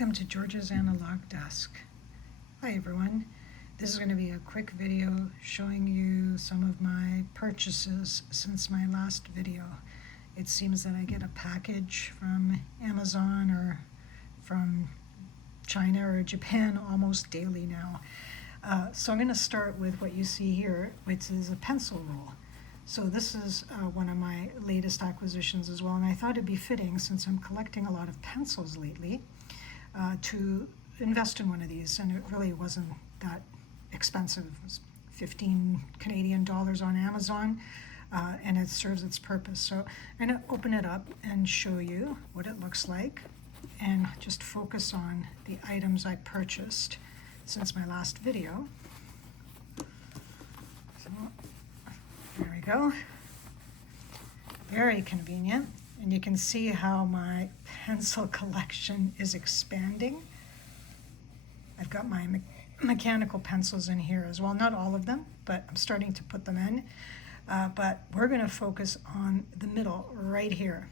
Welcome to George's Analog Desk. Hi everyone. This is going to be a quick video showing you some of my purchases since my last video. It seems that I get a package from Amazon or from China or Japan almost daily now. So I'm going to start with what you see here, which is a pencil roll. So this is one of my latest acquisitions as well, and I thought it'd be fitting, since I'm collecting a lot of pencils lately, to invest in one of these, and it really wasn't that expensive. It was 15 Canadian dollars on Amazon, and it serves its purpose. So I'm going to open it up and show you what it looks like, and just focus on the items I purchased since my last video. So, there we go. Very convenient. And you can see how my pencil collection is expanding. I've got my mechanical pencils in here as well. Not all of them, but I'm starting to put them in. But we're going to focus on the middle right here.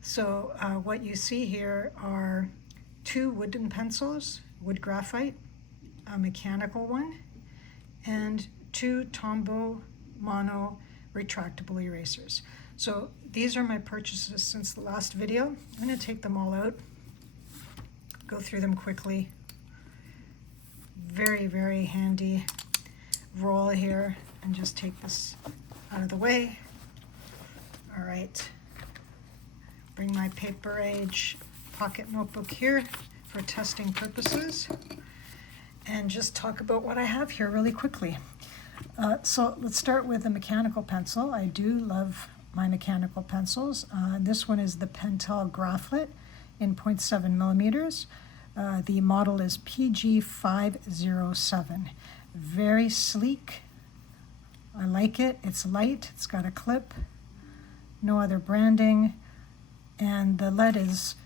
So what you see here are two wooden pencils, wood graphite, a mechanical one, and two Tombow Mono retractable erasers. So these are my purchases since the last video. I'm going to take them all out, go through them quickly. Very, very handy roll here, and just take this out of the way. All right, bring my Paper Age pocket notebook here for testing purposes, and just talk about what I have here really quickly. So let's start with the mechanical pencil. I do love my mechanical pencils. This one is the Pentel Graphlet in 0.7 millimeters. The model is PG507. Very sleek. I like it. It's light. It's got a clip. No other branding. And the lead is,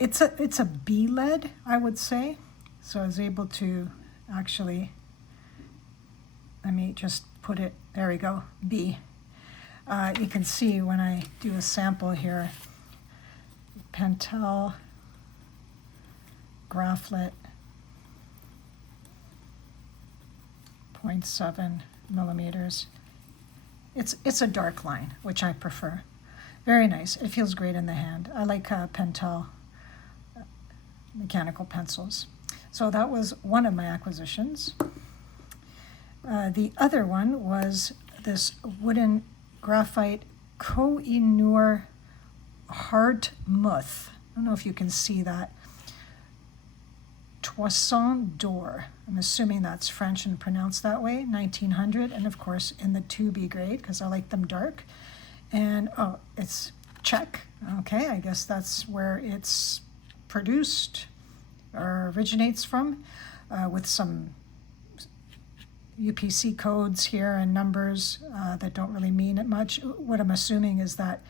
it's a B lead, I would say. So I was able to actually, let me just put it, there we go, B. You can see when I do a sample here, Pentel Graphlet, 0.7 millimeters. It's a dark line, which I prefer. Very nice. It feels great in the hand. I like Pentel mechanical pencils. So that was one of my acquisitions. The other one was this wooden graphite Koh-I-Noor Hardtmuth. I don't know if you can see that. Toison d'Or. I'm assuming that's French and pronounced that way. 1900, and of course in the 2B grade, because I like them dark. And oh, it's Czech. Okay, I guess that's where it's produced or originates from, with some UPC codes here and numbers that don't really mean it much. What I'm assuming is that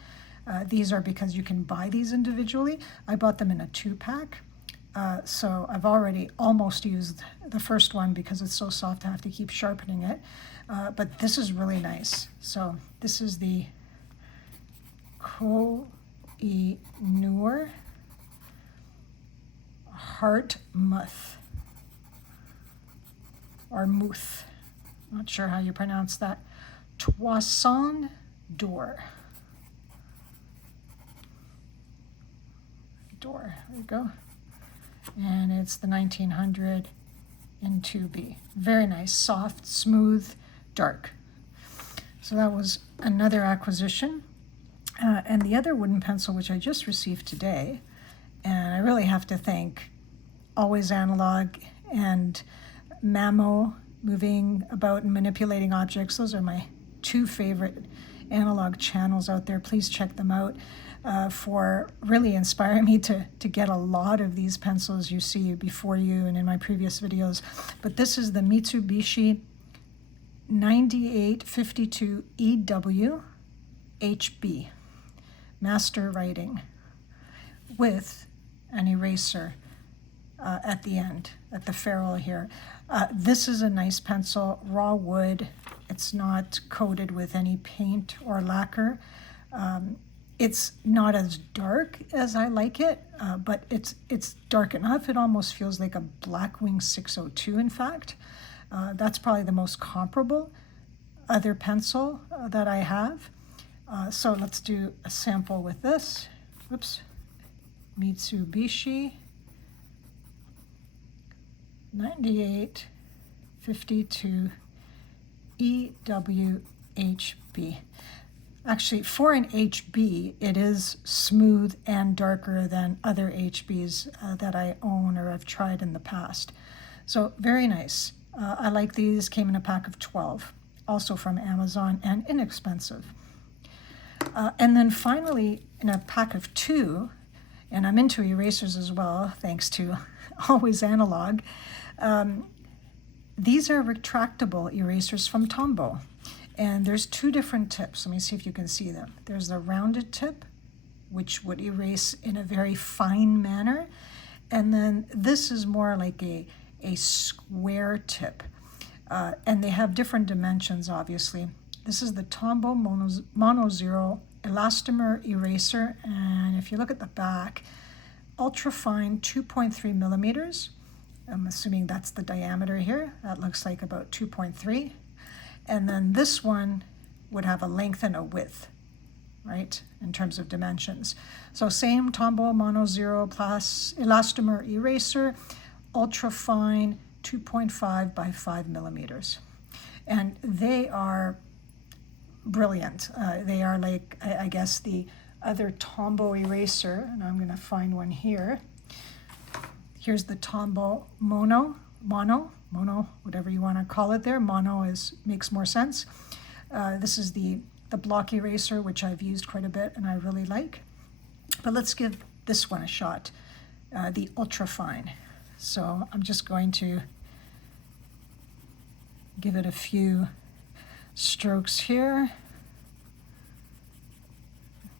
these are because you can buy these individually. I bought them in a 2-pack. So I've already almost used the first one because it's so soft I have to keep sharpening it. But this is really nice. So this is the Koh-I-Noor Hardtmuth, or Muth. Not sure how you pronounce that. Toison d'Or. Door, there you go. And it's the 1900 in 2B. Very nice, soft, smooth, dark. So that was another acquisition. And the other wooden pencil, which I just received today, and I really have to thank Always Analog and Mamo, moving about and manipulating objects. Those are my two favorite analog channels out there. Please check them out for really inspiring me to get a lot of these pencils you see before you and in my previous videos. But this is the Mitsubishi 9852 EW HB Master Writing with an eraser at the end, at the ferrule here. This is a nice pencil, raw wood. It's not coated with any paint or lacquer. It's not as dark as I like it, but it's dark enough. It almost feels like a Blackwing 602, in fact. That's probably the most comparable other pencil that I have. So let's do a sample with this. Whoops. Mitsubishi 9852 EWHB. Actually, for an HB, it is smooth and darker than other HBs that I own or have tried in the past. So very nice. I like these. Came in a pack of 12, also from Amazon, and inexpensive. And then finally, in a pack of 2, and I'm into erasers as well, thanks to Always Analog. These are retractable erasers from Tombow. And there's 2 different tips. Let me see if you can see them. There's the rounded tip, which would erase in a very fine manner. And then this is more like a square tip. And they have different dimensions, obviously. This is the Tombow Mono Zero elastomer eraser. And if you look at the back, ultra fine 2.3 millimeters. I'm assuming that's the diameter here. That looks like about 2.3. And then this one would have a length and a width, right, in terms of dimensions. So same Tombow Mono Zero plus elastomer eraser, ultra fine 2.5 by 5 millimeters. And they are brilliant. They are like, I guess, the other Tombow eraser, and I'm going to find one here. Here's the Tombow Mono, whatever you want to call it there. Mono makes more sense. This is the block eraser, which I've used quite a bit and I really like. But let's give this one a shot, the ultra fine. So I'm just going to give it a few strokes here.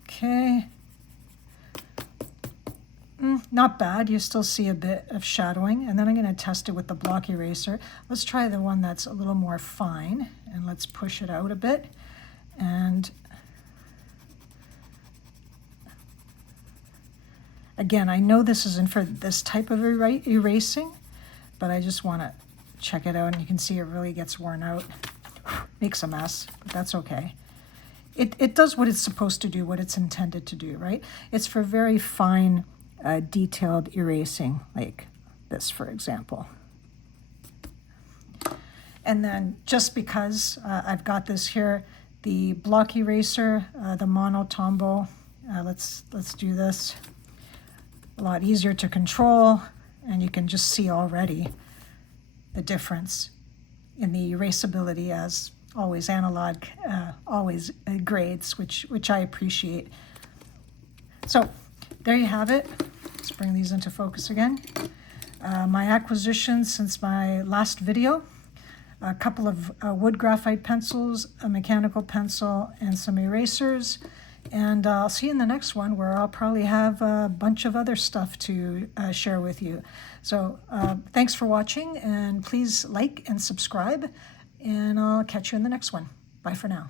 Okay. Not bad. You still see a bit of shadowing. And then I'm going to test it with the block eraser. Let's try the one that's a little more fine. And let's push it out a bit. And again, I know this isn't for this type of erasing, but I just want to check it out. And you can see it really gets worn out. Makes a mess, but that's okay. It does what it's supposed to do, what it's intended to do, right? It's for very fine, detailed erasing, like this, for example. And then just because I've got this here, the block eraser, the Mono Tombow, let's do this. A lot easier to control, and you can just see already the difference in the erasability as Always Analog, always grades, which I appreciate. So there you have it. Let's bring these into focus again. My acquisitions since my last video, a couple of wood graphite pencils, a mechanical pencil, and some erasers. And I'll see you in the next one where I'll probably have a bunch of other stuff to share with you. So thanks for watching, and please like and subscribe, and I'll catch you in the next one. Bye for now.